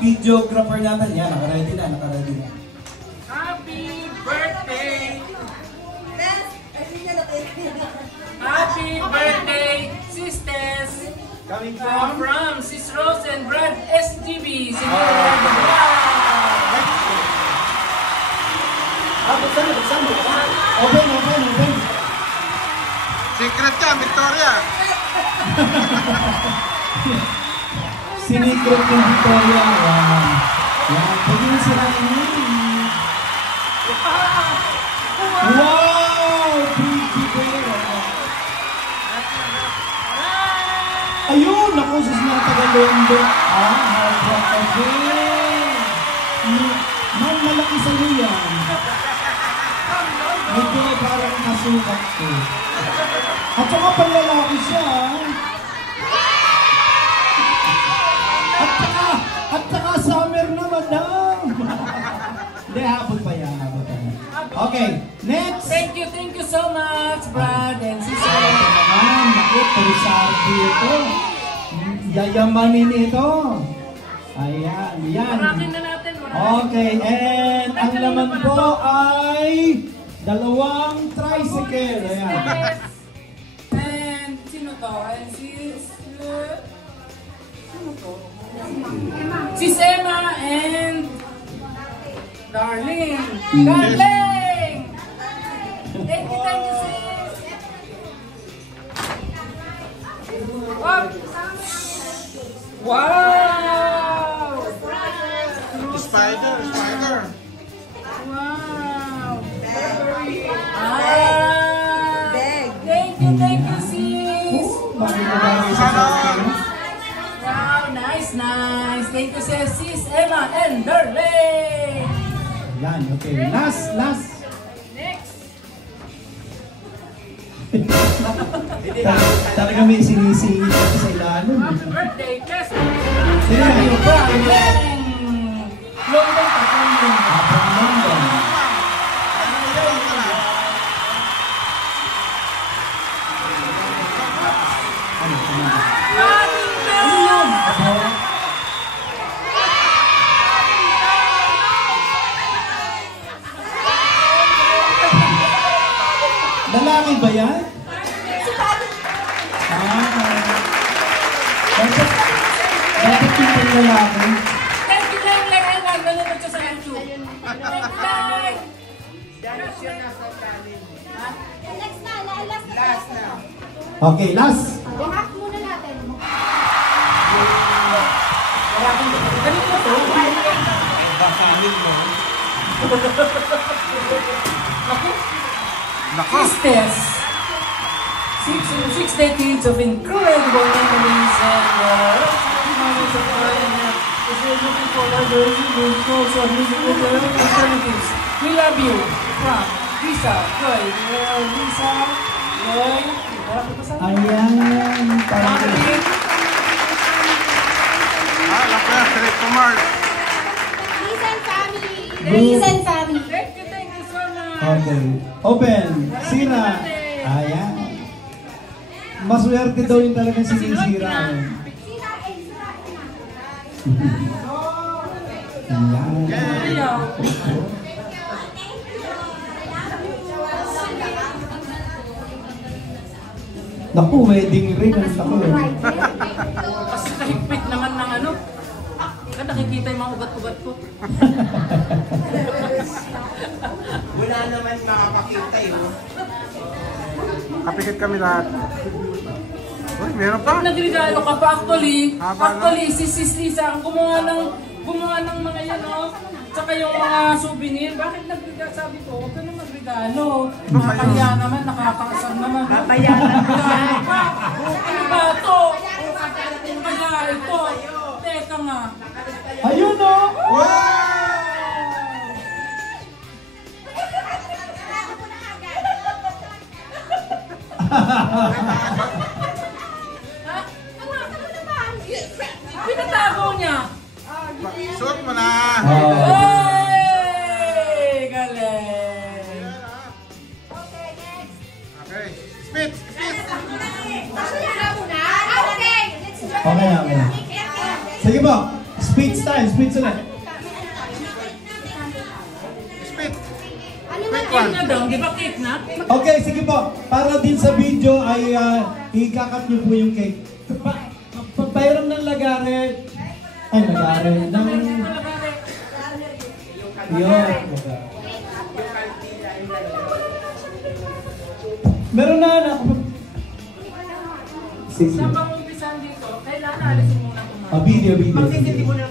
videographer natin. Yan, naka-ready na, naka-ready na. Happy birthday! Happy birthday, sisters! Coming From Sis Rose and Brad SGB. Buksan mo. Open. Secret yan, Victoria. Sinicret yung Victoria. Yan, pwede na sila Wow! Pretty bear. Ayun! Naku, sus mga taga-Londo. Ma'am, malaki sa iyo yan. Medyo parang nasukat ko. At saka panlalaki siya. At saka summer na, madam. Hindi, habol pa yan. Okay, next. Thank you so much, Brad and Sister. Naku, Turisardi ito. Yayamanin ito. Ayan, yan. Marakin na natin. Okay, and ang laman po ay 2 tricycle. Ayan. And sino to? And sino to? Sis Emma and Darling. Darling! Thank you, sis. Up. Wow! Spider. Wow! Thank you, sis. Wow, nice. Thank you, sis Emma and Darling. Yan, okay. Last. Next. Talaga may sinisingit ako sa ilalim. Happy birthday, Chester. Sino yun? London pa London. Lalaki ba yan? Dapat yung lalaki. Thank you, Lang. Nanonood siya sa YouTube. Lang. Okay, last. Hack muna natin. Ganito to. Nako. Sisters. Six decades of incredible memories and moments of fun and looking forward to also musical alternatives. We love you. From Lisa, Joy, Lisa, Joy. Ayan. Laki na, straight to Mars. Reason family. Thank you so much. Okay. Open. Sira. Ayan. Maswerte daw yung talagang sinisira. Ayan. Naku, wedding ring. Ang laki. Kasi kahigpit naman ng ano. Kan nakikita yung mga ugat-ugat ko. Wala naman makapakita yun. Kapikit kami lahat. Uy, meron pa? Nagregalo ka pa actually si Sis Lisa ang gumawa ng mga yan, oh. Tsaka yung mga souvenir. Bakit nagregalo? Sabi ko, huwag ka na magregalo. Nakakaya naman, nakakasar naman. Nakakaya naman. Ano ba ito? Kaya ito. Teka nga. Ayun o! Pinatago niya. Suot mo na! Hey! Galing! Okay. Spit! Okay na. Sige po. Speed style, speed ulit. Spit. Ano Quick ba? one. Na daw, di ba cake na? Okay, sige po. Para din sa video ay ikakat niyo po yung cake. Pagpairam ng lagare. Ay, lagare. Yun. Meron na anak. Sige. Sa pang-umpisan dito, kailangan alisin muna kumain. Video. Pag-sisindi mo ng